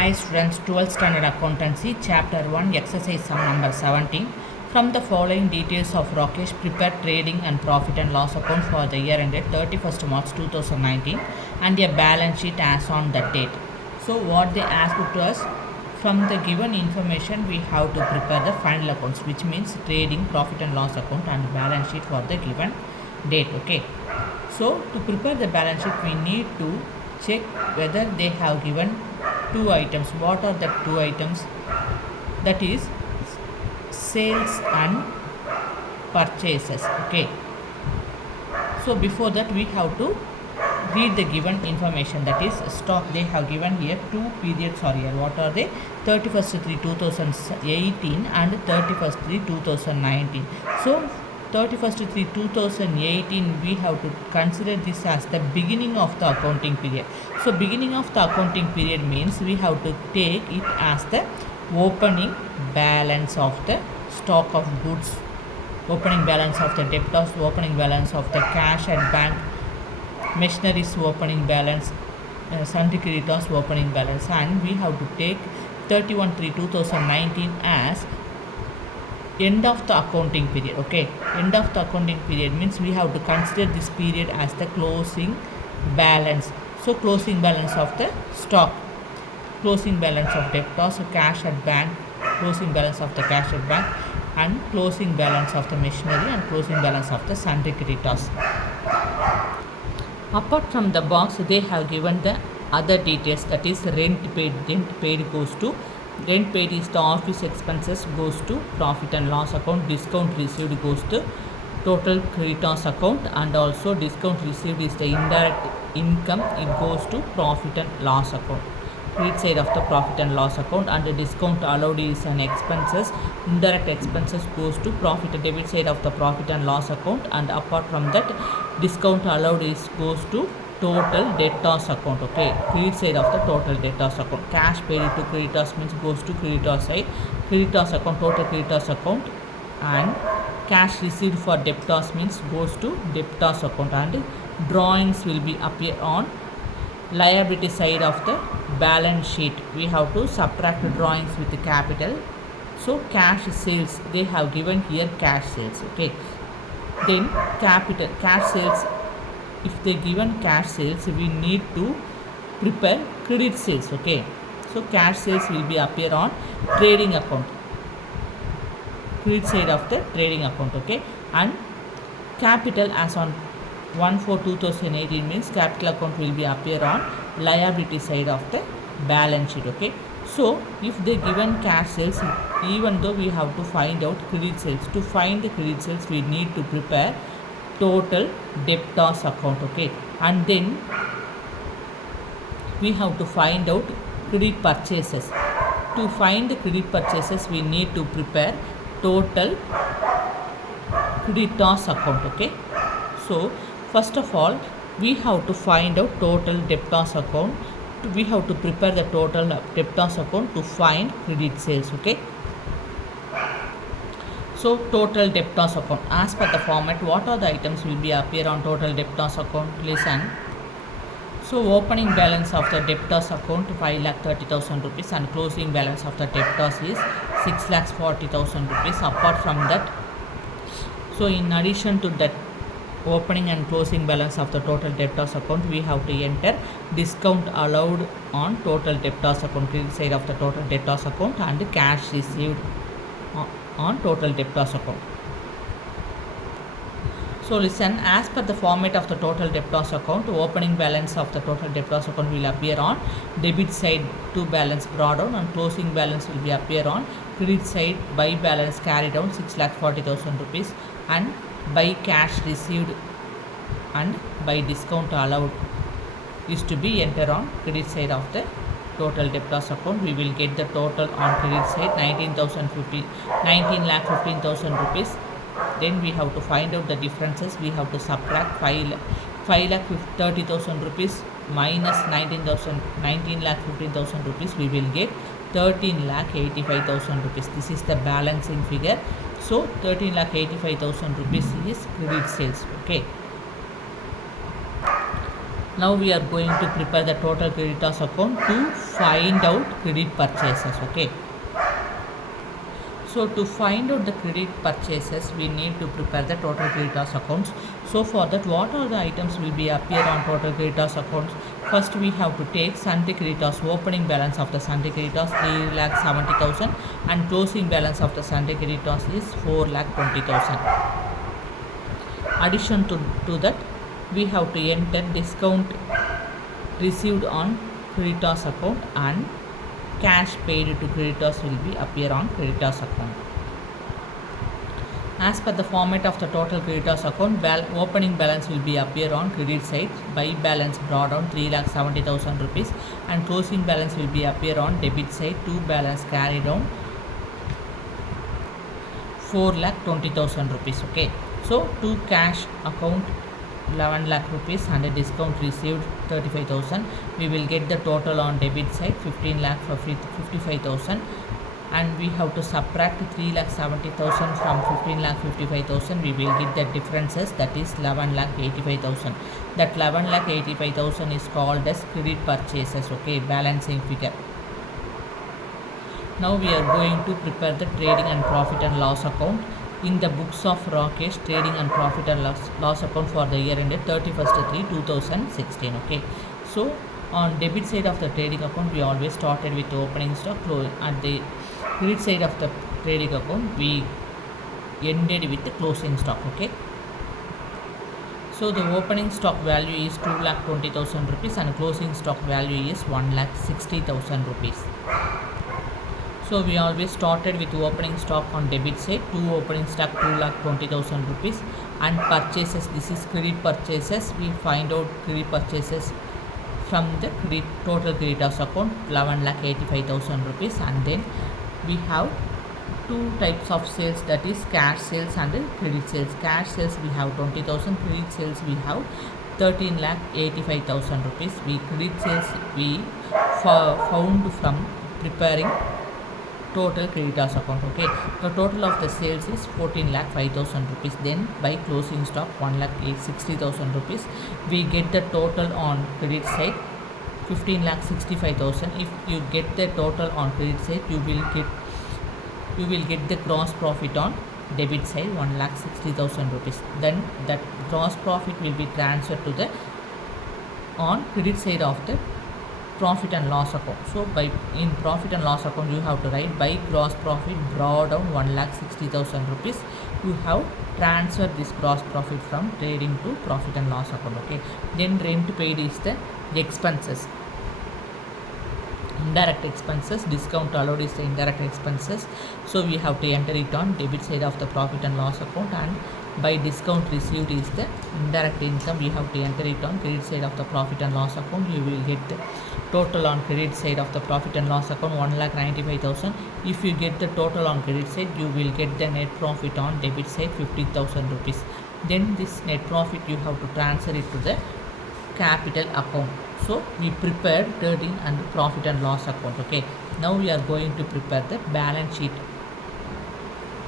Hi students, 12th standard accountancy, chapter 1, exercise sum number 17. From the following details of Rakesh prepared trading and profit and loss account for the year ended 31st March 2019 and a balance sheet as on that date. So what they asked to us, from the given information we have to prepare the final accounts, which means trading, profit and loss account and balance sheet for the given date. Okay. So to prepare the balance sheet we need to check whether they have given two items. What are the two items? That is sales and purchases. Okay. So before that we have to read the given information, that is stock. They have given here two periods are here. What are they? 31st 3 2018 and 31st 3 2019. So 31st 3 2018 we have to consider this as the beginning of the accounting period. So beginning of the accounting period means we have to take it as the opening balance of the stock of goods, opening balance of the debtors, opening balance of the cash and bank, machineries opening balance, sundry creditors opening balance, and we have to take 31 3 2019 as end of the accounting period. Okay, end of the accounting period means we have to consider this period as the closing balance. So closing balance of the stock, closing balance of debtors, so cash at bank, closing balance of the cash at bank, and closing balance of the machinery and closing balance of the sundry creditors. Apart from the box they have given the other details, that is rent paid. Rent paid goes to, rent paid is the office expenses, goes to profit and loss account. Discount received goes to total creditors account, and also discount received is the indirect income, it goes to profit and loss account, credit side of the profit and loss account. And the discount allowed is an expenses, indirect expenses goes to profit and debit side of the profit and loss account. And apart from that, discount allowed is goes to total debtors account. Okay, credit side of the total debtors account. Cash paid to creditors means goes to creditors side, creditors account, total creditors account. And cash received for debtors means goes to debtors account. And drawings will be appear on liability side of the balance sheet. We have to subtract drawings with the capital. So cash sales, they have given here cash sales. Okay, then capital cash sales, if they given cash sales we need to prepare credit sales. Okay, so cash sales will be appear on trading account, credit side of the trading account. Okay, and capital as on 1/4/2018 means capital account will be appear on liability side of the balance sheet. Okay, so if they given cash sales, even though we have to find out credit sales, to find the credit sales we need to prepare total debtors account. Okay, and then we have to find out credit purchases. To find the credit purchases we need to prepare total creditors account. Okay, so first of all we have to find out total debtors account. We have to prepare the total debtors account to find credit sales. Okay, so total debtors account, as per the format, what are the items will be appear on total debtors account? Listen. So opening balance of the debtors account 5,30,000 rupees and closing balance of the debtors is 6,40,000 rupees. Apart from that, so in addition to that opening and closing balance of the total debtors account, we have to enter discount allowed on total debtors account, credit side of the total debtors account, and cash received on total debtors account. So listen, as per the format of the total debtors account, opening balance of the total debtors account will appear on debit side to balance brought down, and closing balance will be appear on credit side by balance carried down 6,40,000 rupees, and by cash received and by discount allowed is to be entered on credit side of the total debtors account. We will get the total on credit side 19,15,000 rupees. Then we have to find out the differences. We have to subtract 5,30,000 rupees minus 19,15,000 rupees. We will get 13,85,000 rupees. This is the balancing figure. So 13,85,000 rupees is credit sales. Okay, Now we are going to prepare the total creditors account to find out credit purchases. Okay. So to find out the credit purchases, we need to prepare the total creditors accounts. So for that, what are the items will be appear on total creditors accounts? First, we have to take sundry creditors. Opening balance of the sundry creditors 3,70,000 and closing balance of the sundry creditors is 4,20,000. Addition to that, we have to enter discount received on creditors account and cash paid to creditors will be appear on creditors account. As per the format of the total creditors account, opening balance will be appear on credit side. Buy balance brought down 3,70,000 rupees and closing balance will be appear on debit side. To balance carried down 4,20,000 rupees. Okay. So to cash account 11 lakh rupees and a discount received 35,000. We will get the total on debit side 15 lakh for 55,000 and we have to subtract 3,70,000 from 15 lakh 55,000. We will get the differences, that is 11 lakh 85,000. That 11 lakh 85,000 is called as credit purchases. Okay, balancing figure. Now we are going to prepare the trading and profit and loss account. In the books of Rakesh, trading and profit and loss account for the year ended 31st/3/2016. Okay, so on debit side of the trading account, we always started with opening stock. At the credit side of the trading account, we ended with the closing stock. Okay, so the opening stock value is 2,20,000 rupees and closing stock value is 1,60,000 rupees. So we always started with opening stock on debit side. To opening stock 2,20,000 rupees and purchases. This is credit purchases. We find out credit purchases from the total creditors account 11,85,000 rupees and then we have two types of sales, that is cash sales and credit sales. Cash sales we have 20,000. Credit sales we have 13,85,000 rupees. Credit sales we found from preparing total creditors account. Okay, the total of the sales is 14,05,000 rupees. Then by closing stock 1,60,000 rupees. We get the total on credit side 15,65,000. If you get the total on credit side, you will get the gross profit on debit side 1,60,000 rupees. Then that gross profit will be transferred to the on credit side of the profit and loss account. So in profit and loss account, you have to write by gross profit brought down 1,60,000 rupees. You have transferred this gross profit from trading to profit and loss account. Okay, then rent paid is the expenses. Indirect expenses, discount allowed is the indirect expenses. So we have to enter it on debit side of the profit and loss account and by discount received is the indirect income. We have to enter it on credit side of the profit and loss account. You will get the total on credit side of the profit and loss account 1,95,000. If you get the total on credit side, you will get the net profit on debit side 50,000 rupees. Then this net profit you have to transfer it to the capital account. So we prepared trading and profit and loss account. Okay, now we are going to prepare the balance sheet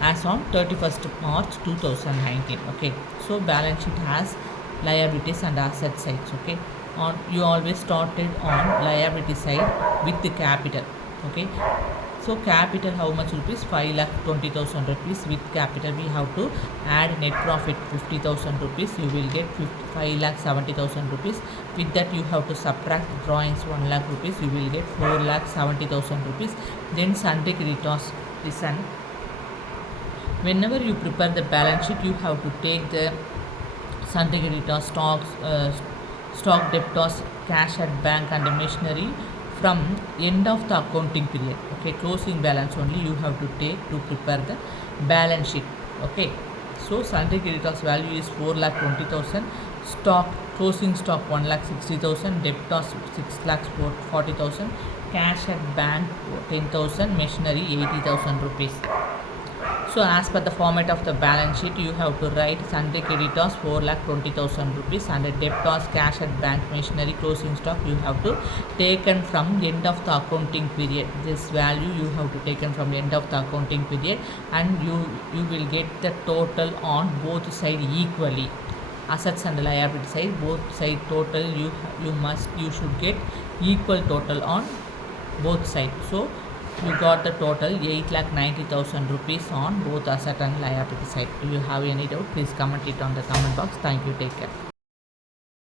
as on 31st March 2019. Okay, so balance sheet has liabilities and asset sides. Okay, you always started on liability side with the capital. Okay, so capital how much rupees? 5,20,000 rupees. With capital we have to add net profit 50,000 rupees. You will get 5,70,000 rupees. With that you have to subtract drawings 1 lakh rupees. You will get 4,70,000 rupees. Then sundry creditors. Listen, whenever you prepare the balance sheet, you have to take the sundry creditors, stock debtors, cash at bank and machinery from end of the accounting period. Okay, closing balance only you have to take to prepare the balance sheet. Okay, so sundry creditors value is 4,20,000. Stock closing stock 1,60,000. Debtors 6,40,000. Cash at bank 10,000. Machinery 80,000 rupees. So as per the format of the balance sheet, you have to write sundry creditors 4,20,000 rupees and debtors, cash at bank, machinery, closing stock you have to taken from end of the accounting period. This value you have to taken from end of the accounting period and you will get the total on both side equally. assets and liability side, both side total you should get equal total on both sides. So you got the total 8,90,000 rupees on both asset and liability side. Do you have any doubt? Please comment it on the comment box. Thank you. Take care.